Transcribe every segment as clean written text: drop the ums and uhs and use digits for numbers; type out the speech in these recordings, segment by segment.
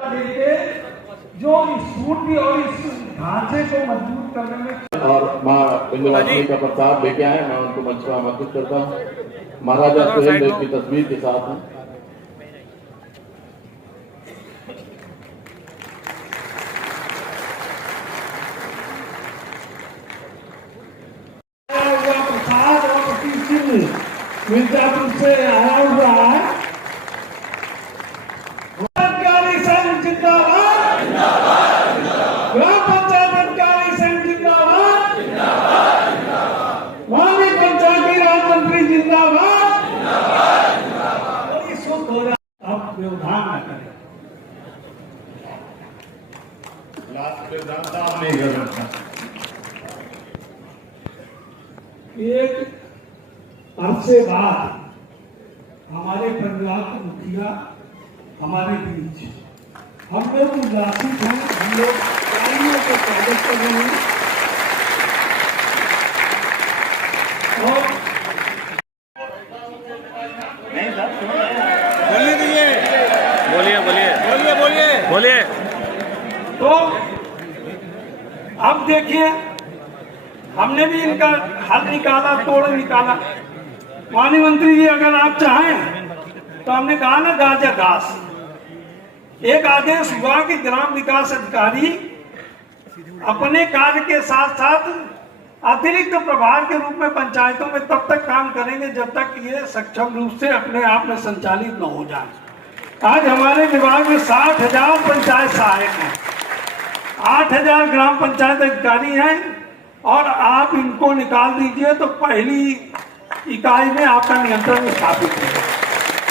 जो स्फूर्ति और इस ढांचे को मजबूत करने में और माँ विंध्यवासिनी का प्रसाद लेके आए, मैं उनको मंच पर आमंत्रित करता हूँ। महाराजा सुहेल देव की तस्वीर के साथ हैं। प्रसाद और मिर्जापुर से आया हुआ है। ग्राम पंचायत अधिकारी संघ जिंदाबाद, माननीय पंचायती राज मंत्री जिंदाबाद। अब व्यवधान न करें, एक अरसे बाद हमारे परिवार के मुखिया हमारे बीच, हम लोग उल्लासित हैं, हम लोग को स्वागत कर रहे हैं। और नहीं सर, बोलिए। तो अब देखिए, हमने भी इनका हल निकाला, तोड़ निकाला। माननीय मंत्री जी, अगर आप चाहें तो हमने कहा ना, गाजा घास एक आदेश हुआ कि ग्राम विकास अधिकारी अपने कार्य के साथ साथ अतिरिक्त प्रभार के रूप में पंचायतों में तब तक काम करेंगे जब तक ये सक्षम रूप से अपने आप में संचालित न हो जाए। आज हमारे विभाग में 60,000 पंचायत सहायक हैं, 8,000 ग्राम पंचायत अधिकारी हैं, और आप इनको निकाल दीजिए तो पहली इकाई में आपका नियंत्रण स्थापित है।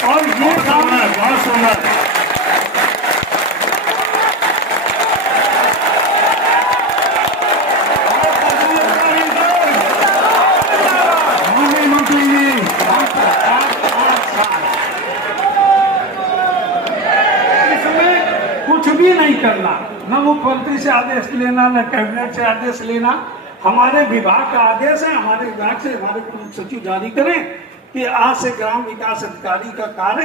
और ये काम बहुत सुंदर भी नहीं करना, न मुख्यमंत्री से आदेश लेना, न कैबिनेट से आदेश लेना। हमारे विभाग का आदेश है, हमारे विभाग से हमारे प्रमुख सचिव जारी करें कि आज से ग्राम विकास अधिकारी का कार्य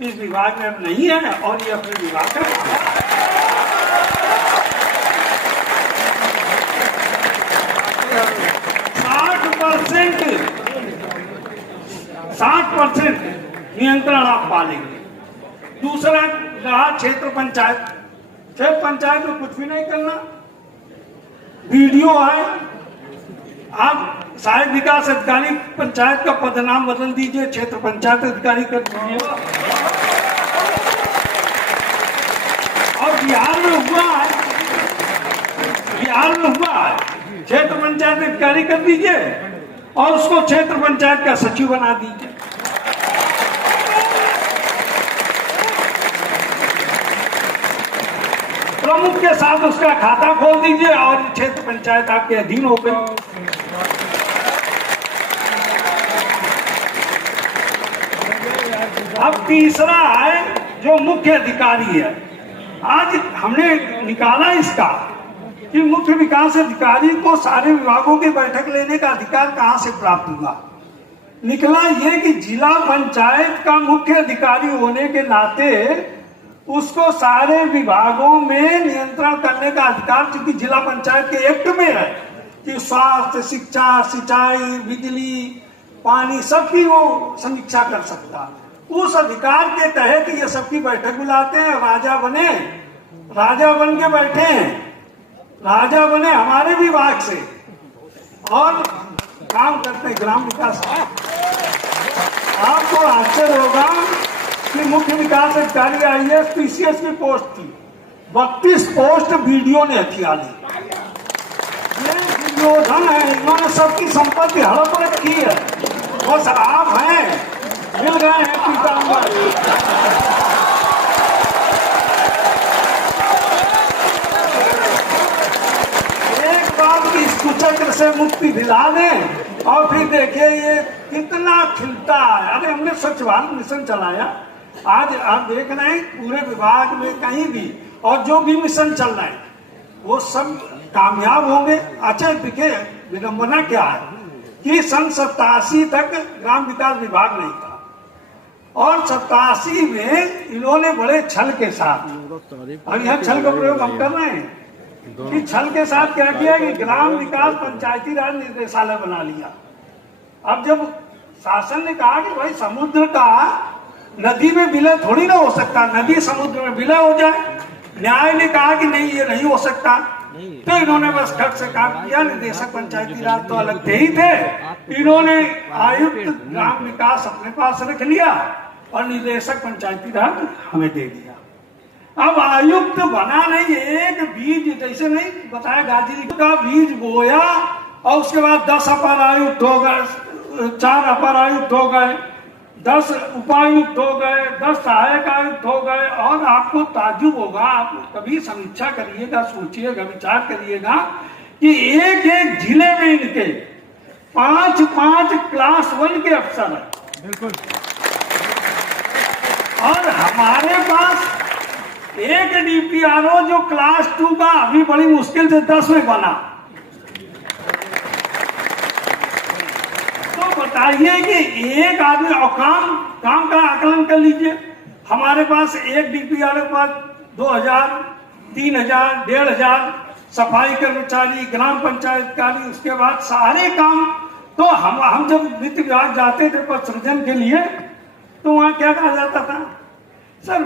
इस विभाग में अब नहीं है और ये अपने विभाग का 60% नियंत्रण आप पालेंगे। दूसरा रहा क्षेत्र पंचायत में कुछ भी नहीं करना, वीडियो है। आप सहायक विकास अधिकारी पंचायत का पदनाम बदल दीजिए, क्षेत्र पंचायत अधिकारी कर दीजिए। और बिहार में हुआ है, क्षेत्र पंचायत अधिकारी कर दीजिए और उसको क्षेत्र पंचायत का सचिव बना दीजिए। प्रमुख के साथ उसका खाता खोल दीजिए और क्षेत्र पंचायत आपके अधीन हो गई। अब तीसरा है जो मुख्य अधिकारी है। आज हमने निकाला इसका कि मुख्य विकास अधिकारी को सारे विभागों की बैठक लेने का अधिकार कहां से प्राप्त हुआ। निकला ये कि जिला पंचायत का मुख्य अधिकारी होने के नाते उसको सारे विभागों में नियंत्रण करने का अधिकार, क्योंकि जिला पंचायत के एक्ट में है कि स्वास्थ्य, शिक्षा, सिंचाई, बिजली, पानी सबकी वो समीक्षा कर सकता। उस अधिकार के तहत ये सबकी बैठक बुलाते हैं। राजा बन के बैठे हैं, राजा बने हमारे विभाग से और काम करते हैं ग्राम विकास। आपको आश्चर्य होगा कि मुख्य विकास अधिकारी IAS PCS की पोस्ट थी, 32 पोस्ट वीडियो ने हथिया ली। ये दुर्योधन है, इन्होंने सबकी संपत्ति हड़प रखी है। बस आप हैं, मिल गए हैं पीताम्बर। एक बार इस कुचक्र से मुक्ति दिला दें और फिर देखिए ये कितना खिलता है। अरे हमने स्वच्छ भारत मिशन चलाया, आज आप देख रहे हैं पूरे विभाग में कहीं भी, और जो भी मिशन चल रहे हैं वो सब कामयाब होंगे। अच्छा देखिए, विडंबना क्या है कि सन 87 तक ग्राम विकास विभाग नहीं था, और 87 में इन्होंने बड़े छल के साथ, और यह छल का प्रयोग हम कर रहे हैं कि छल के साथ क्या किया कि ग्राम विकास पंचायती राज निर्देशालय बना लिया। अब जब शासन ने कहा कि भाई समुद्र का नदी में विलय थोड़ी ना हो सकता, नदी समुद्र में विलय हो जाए, न्याय ने कहा कि नहीं ये नहीं हो सकता, तो इन्होंने बस खट से काम किया। निदेशक पंचायती राज तो अलग थे ही थे, इन्होंने आयुक्त ग्राम विकास अपने पास रख लिया और निदेशक पंचायती राज हमें दे दिया। अब आयुक्त बना नहीं, एक बीज जैसे नहीं बताया गाजरी का बीज बोया और उसके बाद 10 अपर आयुक्त हो गए, 4 अपर आयुक्त हो गए, 10 उपायुक्त हो गए, 10 सहायक आयुक्त हो गए। और आपको ताज्जुब होगा, आप कभी समीक्षा करिएगा, सोचिएगा, विचार करिएगा कि एक एक जिले में इनके 5-5 क्लास 1 के अफसर हैं। बिल्कुल। और हमारे पास एक डीपीआरओ जो क्लास 2 का अभी बड़ी मुश्किल से 10 में बना। बताइए कि एक आदमी और काम का आकलन कर लीजिए। हमारे पास एक डीपीआरओ के पास 2000, 3000, 1500 सफाई कर्मचारी, ग्राम पंचायत कार्य, उसके बाद सारे काम। तो हम जब वित्त विभाग जाते थे पद सृजन के लिए, तो वहाँ क्या कहा जाता था, सर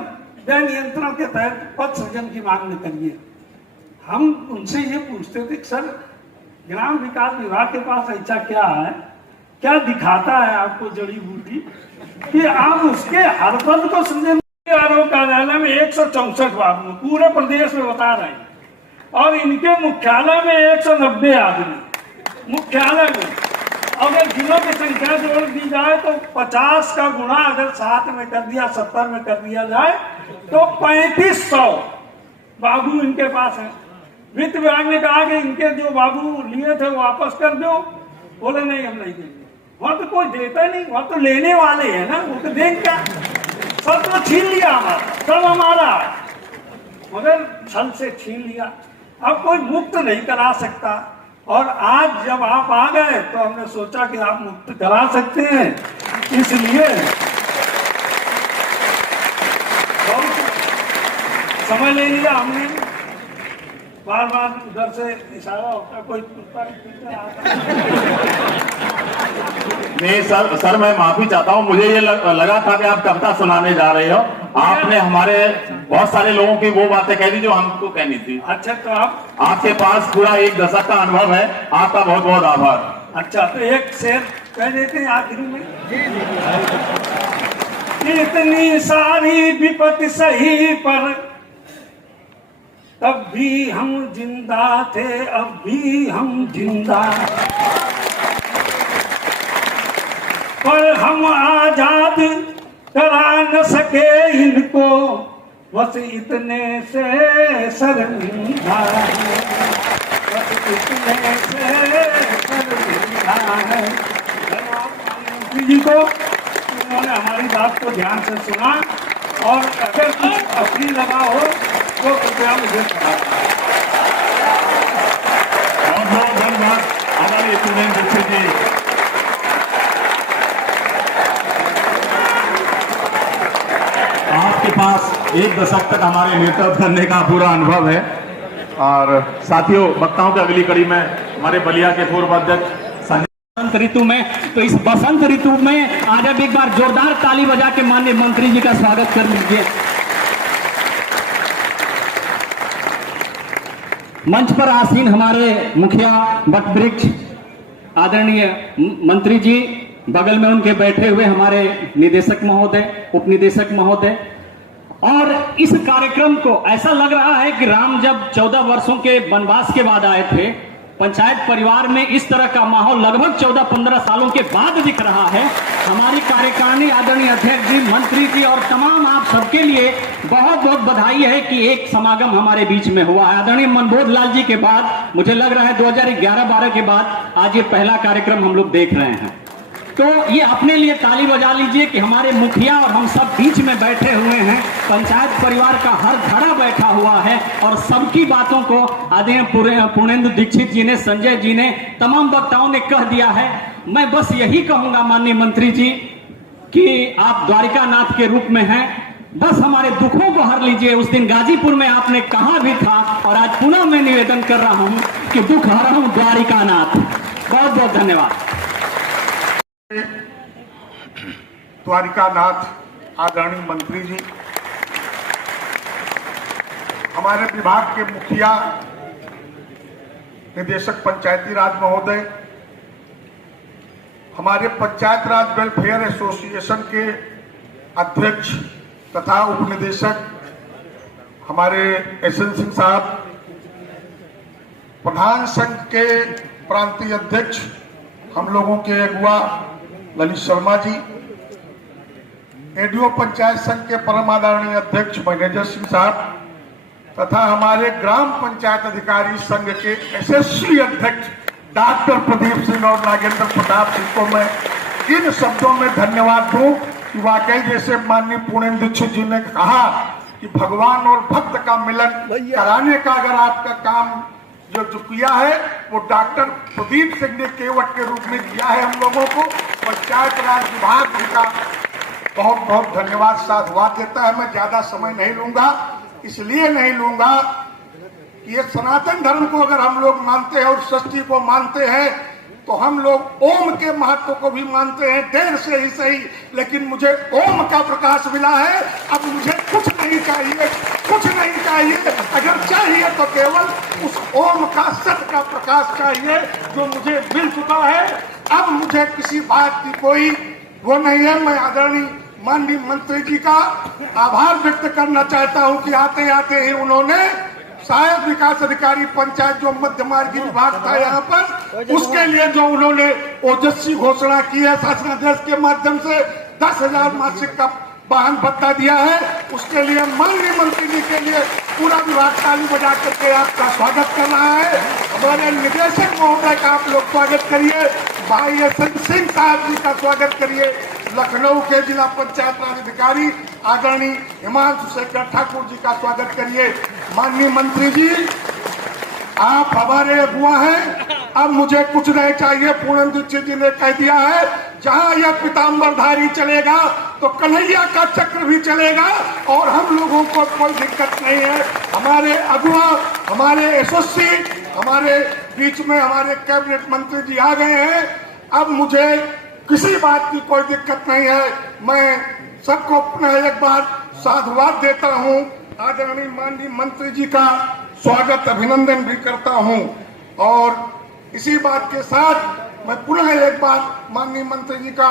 व्यय नियंत्रण के तहत पद सृजन की मांग न करिए। हम उनसे ये पूछते थे कि सर ग्राम विकास विभाग के पास ऐसा क्या है, क्या दिखाता है आपको जड़ी बूटी कि आप उसके हर पद को सृजन। आरोप कार्यालय में 164 बाबू पूरे प्रदेश में बता रहे हैं, और इनके मुख्यालय में 190 आदमी मुख्यालय में। अगर जिलों की संख्या जोड़ दी जाए तो 50 का गुणा अगर 7 में कर दिया, 70 में कर दिया जाए तो 3500 बाबू इनके पास है। वित्त विभाग ने कहा कि इनके जो बाबू लिए थे वापस कर दो, बोले नहीं हम नहीं देंगे। वहां तो कोई देता नहीं, वहां तो लेने वाले हैं ना, वो तो देंगे क्या, सब तो छीन लिया हमारा, सब हमारा, मगर छल से छीन लिया। अब कोई मुक्त नहीं करा सकता, और आज जब आप आ गए तो हमने सोचा कि आप मुक्त करा सकते हैं, इसलिए समय ले लिया हमने। बार बार उधर से इशारा होता, कोई नहीं सर मैं माफी चाहता हूँ, मुझे ये लगा था कि आप कविता सुनाने जा रहे हो। आपने हमारे बहुत सारे लोगों की वो बातें कह दी जो हमको कहनी थी। अच्छा, तो आपके पास पूरा 1 दशक का अनुभव है, आपका बहुत बहुत आभार। अच्छा, तो एक शेर कह देते हैं आखिरी में। इतनी सारी विपत्ति सही पर तब भी हम जिंदा थे, अब भी हम जिंदा, पर हम आजाद करा न सके इनको, बस इतने से शर्मिंदा है, बस इतने से शर्मिंदा है। धन्यवाद जी को, उन्होंने हमारी बात को ध्यान से सुना, और अगर कुछ अपनी लगा हो तो कृपया मुझे बहुत बहुत धन्यवाद हमारे स्टूडेंट दीक्षित जी। आपके पास 1 दशक तक हमारे नेतृत्व करने का पूरा अनुभव है। और साथियों, वक्ताओं की अगली कड़ी में हमारे बलिया के पूर्व अध्यक्ष बसंत ऋतु में, तो इस बसंत ऋतु में आज अब एक बार जोरदार ताली बजा के माननीय मंत्री जी का स्वागत कर लीजिए। मंच पर आसीन हमारे मुखिया वटवृक्ष आदरणीय मंत्री जी, बगल में उनके बैठे हुए हमारे निदेशक महोदय, उप निदेशक महोदय। और इस कार्यक्रम को ऐसा लग रहा है कि राम जब 14 वर्षों के वनवास के बाद आए थे, पंचायत परिवार में इस तरह का माहौल लगभग 14-15 सालों के बाद दिख रहा है। हमारी कार्यकारिणी, आदरणीय अध्यक्ष जी, मंत्री जी और तमाम आप सबके लिए बहुत बहुत बधाई है कि एक समागम हमारे बीच में हुआ है। आदरणीय मनबोध लाल जी के बाद, मुझे लग रहा है 2011-12 के बाद आज ये पहला कार्यक्रम हम लोग देख रहे हैं। तो ये अपने लिए ताली बजा लीजिए कि हमारे मुखिया और हम सब बीच में बैठे हुए हैं, पंचायत परिवार का हर धड़ा बैठा हुआ है, और सबकी बातों को आदरणीय पूर्णेंदु दीक्षित जी ने, संजय जी ने, तमाम वक्ताओं ने कह दिया है। मैं बस यही कहूंगा माननीय मंत्री जी कि आप द्वारिका नाथ के रूप में हैं, बस हमारे दुखों को हर लीजिए। उस दिन गाजीपुर में आपने कहा भी था और आज पुनः मैं निवेदन कर रहा हूं कि दुख हर हूं द्वारिका नाथ। बहुत बहुत धन्यवाद। द्वारिका नाथ आदरणीय मंत्री जी, हमारे विभाग के मुखिया निदेशक पंचायती राज महोदय, हमारे पंचायत राज वेलफेयर एसोसिएशन के अध्यक्ष तथा उप निदेशक हमारे एसएन सिंह साहब, प्रधान संघ के प्रांतीय अध्यक्ष हम लोगों के अगुआ ललित शर्मा जी, एडीओ पंचायत संघ के परम आदरणीय अध्यक्ष मैनेजर सिंह साहब तथा हमारे ग्राम पंचायत अधिकारी संघ के यशस्वी अध्यक्ष डॉक्टर प्रदीप सिंह और नागेंद्र प्रताप सिंह को मैं इन शब्दों में धन्यवाद दूं कि वाकई जैसे माननीय पूर्णेंदु दीक्षित जी ने कहा कि भगवान और भक्त का मिलन कराने का अगर आपका काम जो किया है वो डॉक्टर प्रदीप सिंह ने केवट के रूप में किया है हम लोगों को। पंचायत राज विभाग उनका बहुत बहुत धन्यवाद साधुवाद देता है। मैं ज्यादा समय नहीं लूंगा, इसलिए नहीं लूंगा कि ये सनातन धर्म को अगर हम लोग मानते हैं और षष्ठी को मानते हैं तो हम लोग ओम के महत्व को भी मानते हैं, देर से ही सही, लेकिन मुझे ओम का प्रकाश मिला है। अब मुझे कुछ नहीं चाहिए, कुछ नहीं चाहिए। अगर चाहिए तो केवल उस ओम का सत्य का प्रकाश चाहिए जो मुझे मिल चुका है। अब मुझे किसी बात की कोई वो नहीं है। मैं आदरणीय माननीय मंत्री जी का आभार व्यक्त करना चाहता हूं कि आते आते ही उन्होंने सहायक विकास अधिकारी पंचायत जो मध्य मार्गी विभाग था यहाँ पर, उसके लिए जो उन्होंने ओजस्वी घोषणा की है शासनादेश के माध्यम से 10,000 मासिक का वाहन भत्ता दिया है, उसके लिए माननीय मंत्री जी के लिए पूरा विभाग ताली बजा करके आपका स्वागत कर रहा है। हमारे निदेशक महोदय का आप लोग स्वागत करिए, भाई एसएन सिंह साहब जी का स्वागत करिए, लखनऊ के जिला पंचायत राज अधिकारी आदरणीय हिमांशु शेखर ठाकुर जी का स्वागत करिए। माननीय मंत्री जी, आप हमारे अगुआ हैं, अब मुझे कुछ नहीं चाहिए। पूर्णेंदु दीक्षित जी ने कह दिया है जहां यह पीताम्बरधारी चलेगा तो कन्हैया का चक्र भी चलेगा और हम लोगों को कोई दिक्कत नहीं है। हमारे अगुआ, हमारे यशस्वी, हमारे बीच में हमारे कैबिनेट मंत्री जी आ गए हैं। अब मुझे किसी बात की कोई दिक्कत नहीं है। मैं सबको पुनः एक बार साधुवाद देता हूं, आदरणीय माननीय मंत्री जी का स्वागत अभिनंदन भी करता हूं और इसी बात के साथ मैं पुनः एक बार माननीय मंत्री जी का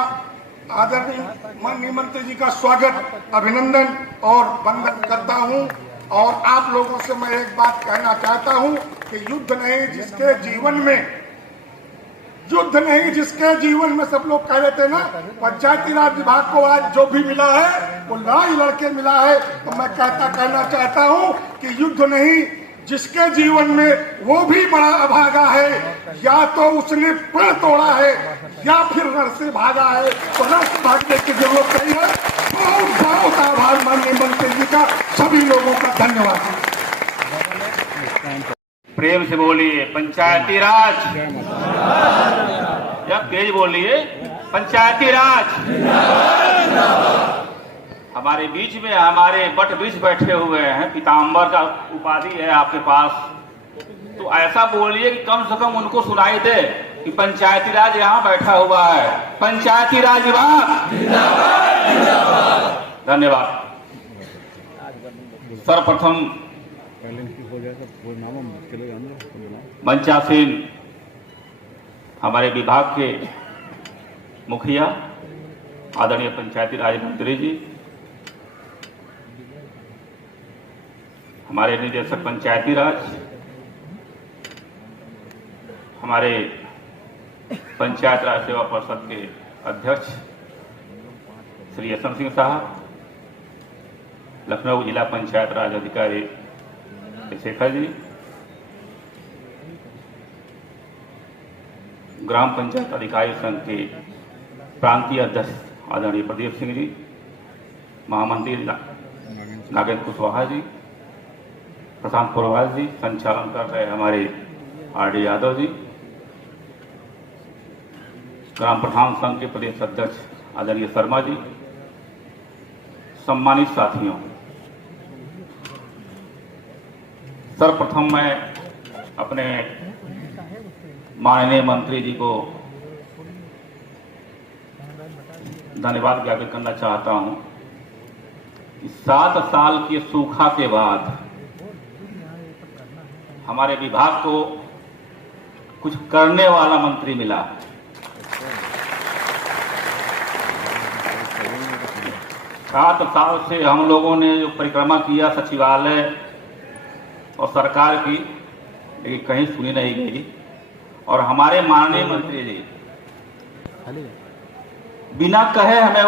माननीय मंत्री जी का स्वागत अभिनंदन और वंदन करता हूं। और आप लोगों से मैं एक बात कहना चाहता हूं कि युद्ध नहीं जिसके जीवन में, युद्ध नहीं जिसके जीवन में, सब लोग कह रहे थे ना पंचायती राज विभाग को आज जो भी मिला है वो लड़ाई लड़के मिला है, तो मैं कहना चाहता हूं कि युद्ध नहीं जिसके जीवन में वो भी बड़ा अभागा है, या तो उसने प्रण तोड़ा है या फिर रण से भागा है, तो रण से भागने की जरूरत नहीं है। बहुत बहुत आभार माननीय मंत्री जी का, सभी लोगों का धन्यवाद। प्रेम से बोलिए पंचायती राज, या तेज बोलिए पंचायती राज। हमारे बीच में हमारे बट वृक्ष बैठे हुए हैं, पीताम्बर का उपाधि है आपके पास, तो ऐसा बोलिए कि कम से कम उनको सुनाई दे कि पंचायती राज यहाँ बैठा हुआ है। पंचायती राज विभाग धन्यवाद। सर्वप्रथम मंचासीन हमारे विभाग के मुखिया आदरणीय पंचायती राज मंत्री जी, हमारे निदेशक पंचायती राज, हमारे पंचायत राज सेवा परिषद के अध्यक्ष श्री एसएन सिंह साहब, लखनऊ जिला पंचायत राज अधिकारी शेखर जी, ग्राम पंचायत अधिकारी संघ के प्रांतीय अध्यक्ष आदरणीय प्रदीप सिंह जी, महामंत्री नागेंद्र कुशवाहा जी, प्रशांत पुरवाल जी, संचालन कर रहे हमारे आरडी यादव जी, ग्राम प्रधान संघ के प्रदेश अध्यक्ष आदरणीय शर्मा जी, सम्मानित साथियों, सर्वप्रथम मैं अपने माननीय मंत्री जी को धन्यवाद ज्ञापित करना चाहता हूं। 7 साल के सूखा के बाद हमारे विभाग को कुछ करने वाला मंत्री मिला। सात साल से हम लोगों ने जो परिक्रमा किया सचिवालय और सरकार की, लेकिन कहीं सुनी नहीं गई। और हमारे माननीय मंत्री जी बिना कहे हमें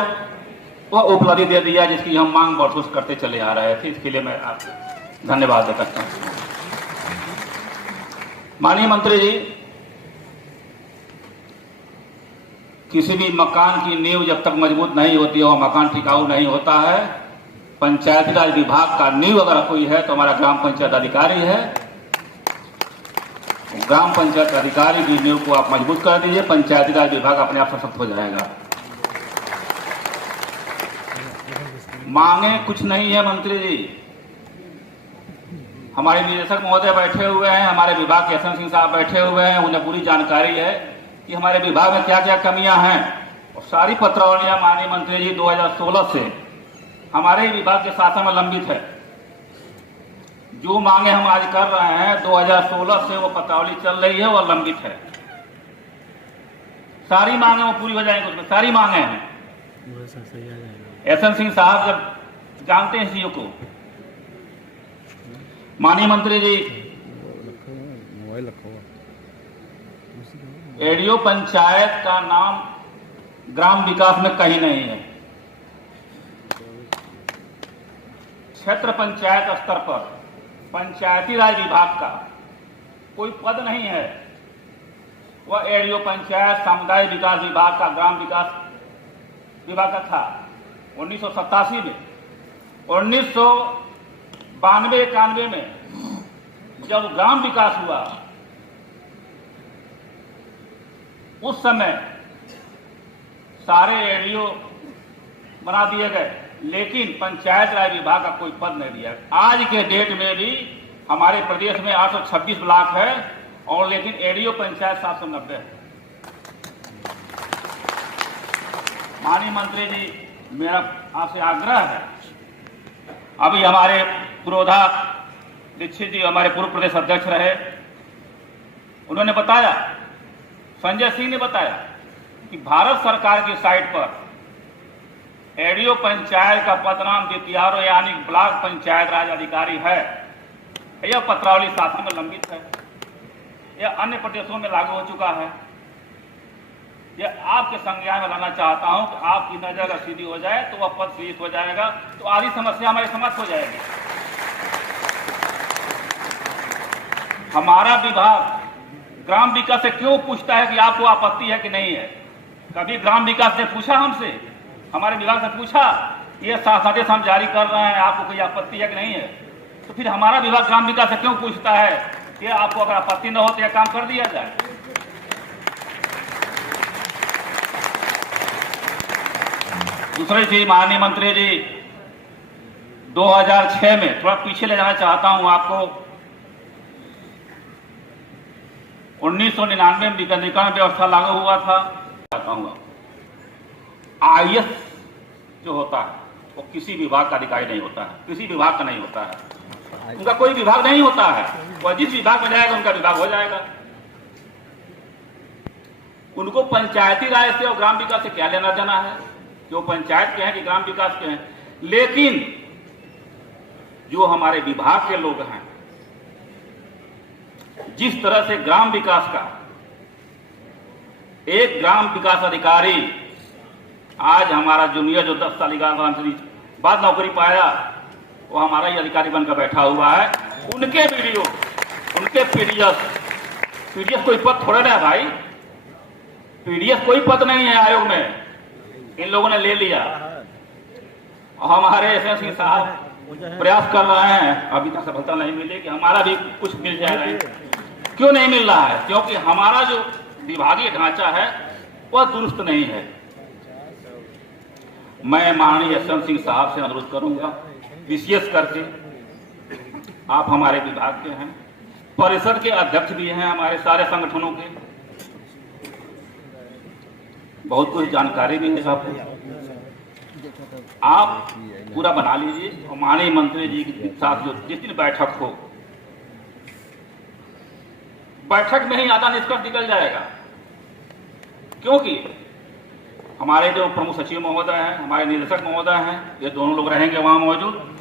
वह उपलब्धि दे दिया जिसकी हम मांग बरसों करते चले आ रहे थे। इसके लिए मैं आपको धन्यवाद देता हूं। माननीय मंत्री जी, किसी भी मकान की नींव जब तक मजबूत नहीं होती है, वह मकान टिकाऊ नहीं होता है। पंचायती राज विभाग का नींव अगर कोई है तो हमारा ग्राम पंचायत अधिकारी है। ग्राम पंचायत अधिकारी की नींव को आप मजबूत कर दीजिए, पंचायती राज विभाग अपने आप सशक्त हो जाएगा। मांगे कुछ नहीं है मंत्री जी। हमारे निदेशक महोदय बैठे हुए हैं, हमारे विभाग के एसएन सिंह साहब बैठे हुए हैं, उन्हें पूरी जानकारी है कि हमारे विभाग में क्या क्या कमियां हैं। और सारी पत्रावलियां माननीय मंत्री जी 2016 से हमारे विभाग के शासन में लंबित है। जो मांगे हम आज कर रहे हैं 2016 से वो पत्रावली चल रही है, वो लंबित है। सारी मांगे वो पूरी हो जाएंगी, उसमें सारी मांगे हैं। एसएन सिंह साहब जब जानते हैं सीओ को। माननीय मंत्री जी, एडीओ पंचायत का नाम ग्राम विकास में कहीं नहीं है। क्षेत्र पंचायत स्तर पर पंचायती राज विभाग का कोई पद नहीं है। वह एडीओ पंचायत सामुदायिक विकास विभाग का ग्राम विकास विभाग का था 1987 में। 1992-91 में जब ग्राम विकास हुआ, उस समय सारे एडीओ बना दिए गए, लेकिन पंचायत राज विभाग का कोई पद नहीं दिया। आज के डेट में भी हमारे प्रदेश में 826 ब्लॉक है और लेकिन एडीओ पंचायत 790 है। माननीय मंत्री जी, मेरा आपसे आग्रह है, अभी हमारे पुरोधा दीक्षित जी हमारे पूर्व प्रदेश अध्यक्ष रहे, उन्होंने बताया, संजय सिंह ने बताया कि भारत सरकार की साइट पर एडीओ पंचायत का पदनाम DPRO यानी ब्लॉक पंचायत राज अधिकारी है। यह पत्रावली शासन में लंबित है। यह अन्य प्रदेशों में लागू हो चुका है। यह आपके संज्ञान में लाना चाहता हूं कि आपकी नजर अगर सीधी हो जाए तो वह पद सृजित हो जाएगा, तो आधी समस्या हमारी समाप्त हो जाएगी। हमारा विभाग ग्राम विकास से क्यों पूछता है कि आपको आपत्ति है कि नहीं है? कभी ग्राम विकास ने पूछा हमसे, हमारे विभाग से पूछा ये आदेश हम जारी कर रहे हैं, आपको कोई आपत्ति है कि नहीं है? तो फिर हमारा विभाग ग्राम विकास से क्यों पूछता है कि आपको अगर आपत्ति न हो तो यह काम कर दिया जाए? दूसरी चीज, माननीय मंत्री जी, 2006 में थोड़ा पीछे ले जाना चाहता हूं आपको। 1999 में विकेंद्रीकरण व्यवस्था लागू हुआ था। IAS जो होता है वो किसी विभाग का अधिकारी नहीं होता है, किसी विभाग का नहीं होता है। उनका कोई विभाग नहीं होता है, वह जिस विभाग में जाएगा उनका विभाग हो जाएगा। उनको पंचायती राज से और ग्राम विकास से क्या लेना देना है कि वो पंचायत के हैं कि ग्राम विकास के हैं। लेकिन जो हमारे विभाग के लोग हैं, जिस तरह से ग्राम विकास का एक ग्राम विकास अधिकारी आज हमारा जूनियर जो 10 साल बाद नौकरी पाया, वो हमारा ही अधिकारी बनकर बैठा हुआ है। उनके वीडियो, उनके पीडीएस कोई पद थोड़ा ना है भाई, पीडीएस कोई पद नहीं है आयोग में, इन लोगों ने ले लिया। हमारे एसएन सिंह साहब प्रयास कर रहे हैं, अभी तक सफलता नहीं मिली कि हमारा भी कुछ मिल जाए। क्यों नहीं मिल रहा है? क्योंकि हमारा जो विभागीय ढांचा है वह दुरुस्त नहीं है। मैं माननीय यशवंत सिंह साहब से अनुरोध करूंगा, विशेष करके आप हमारे विभाग के हैं, परिषद के अध्यक्ष भी हैं, हमारे सारे संगठनों के, बहुत कुछ जानकारी भी है आपको, आप पूरा बना लीजिए और माननीय मंत्री जी के साथ जो जिस दिन बैठक हो, बैठक में ही आधा निष्कर्ष निकल जाएगा। क्योंकि हमारे जो प्रमुख सचिव महोदय हैं, हमारे निदेशक महोदय हैं, ये दोनों लोग रहेंगे वहां मौजूद।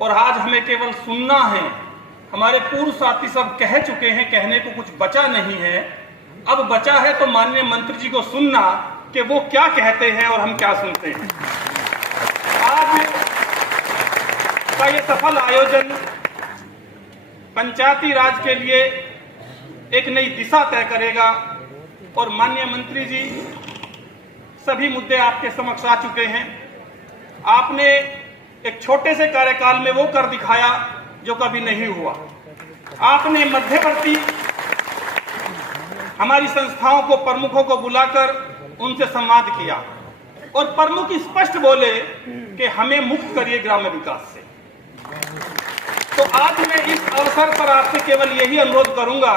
और आज हमें केवल सुनना है। हमारे पूर्व साथी सब कह चुके हैं, कहने को कुछ बचा नहीं है। अब बचा है तो माननीय मंत्री जी को सुनना कि वो क्या कहते हैं और हम क्या सुनते हैं। आज का ये सफल आयोजन पंचायती राज के लिए एक नई दिशा तय करेगा और माननीय मंत्री जी सभी मुद्दे आपके समक्ष आ चुके हैं। आपने एक छोटे से कार्यकाल में वो कर दिखाया जो कभी नहीं हुआ। आपने मध्यवर्ती हमारी संस्थाओं को, प्रमुखों को बुलाकर उनसे संवाद किया और प्रमुख स्पष्ट बोले कि हमें मुक्त करिए ग्राम्य विकास से। तो आज मैं इस अवसर पर आपसे केवल यही अनुरोध करूंगा,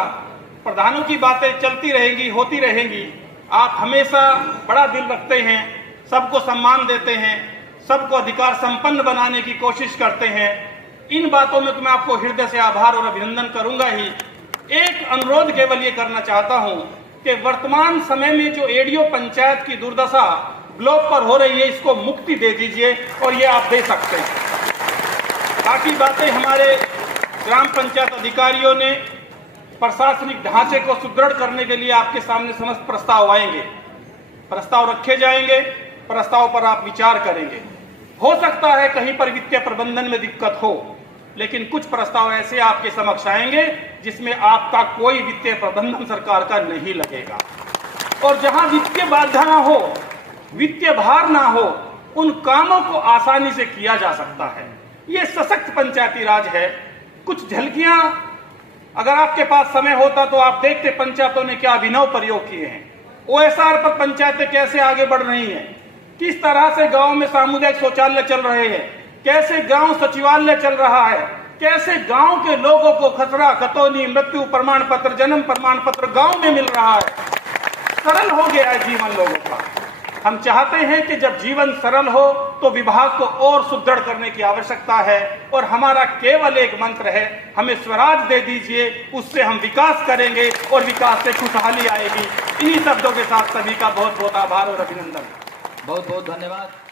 प्रधानों की बातें चलती रहेंगी, होती रहेंगी। आप हमेशा बड़ा दिल रखते हैं, सबको सम्मान देते हैं, सबको अधिकार संपन्न बनाने की कोशिश करते हैं। इन बातों में तो मैं आपको हृदय से आभार और अभिनंदन करूंगा ही। एक अनुरोध केवल ये करना चाहता हूं कि वर्तमान समय में जो एडीओ पंचायत की दुर्दशा ग्लोब पर हो रही है, इसको मुक्ति दे दीजिए और ये आप दे सकते हैं। बाकी बातें हमारे ग्राम पंचायत अधिकारियों ने प्रशासनिक ढांचे को सुदृढ़ करने के लिए आपके सामने समस्त प्रस्ताव आएंगे, प्रस्ताव रखे जाएंगे, प्रस्ताव पर आप विचार करेंगे। हो सकता है कहीं पर वित्तीय प्रबंधन में दिक्कत हो, लेकिन कुछ प्रस्ताव ऐसे आपके समक्ष आएंगे जिसमें आपका कोई वित्तीय प्रबंधन सरकार का नहीं लगेगा। और जहां वित्तीय बाधा ना हो, वित्तीय भार ना हो, उन कामों को आसानी से किया जा सकता है। ये सशक्त पंचायती राज है। कुछ झलकियां अगर आपके पास समय होता तो आप देखते पंचायतों ने क्या अभिनव प्रयोग किए हैं। ओएसआर पर पंचायतें कैसे आगे बढ़ रही हैं, किस तरह से गांव में सामुदायिक शौचालय चल रहे हैं, कैसे गांव सचिवालय चल रहा है, कैसे गांव के लोगों को खसरा, खतौनी, मृत्यु प्रमाण पत्र, जन्म प्रमाण पत्र गांव में मिल रहा है। सरल हो गया है जीवन लोगों का। हम चाहते हैं कि जब जीवन सरल हो तो विभाग को और सुदृढ़ करने की आवश्यकता है। और हमारा केवल एक मंत्र है, हमें स्वराज दे दीजिए, उससे हम विकास करेंगे और विकास से खुशहाली आएगी। इन्हीं शब्दों के साथ सभी का बहुत बहुत आभार और अभिनंदन। बहुत बहुत धन्यवाद।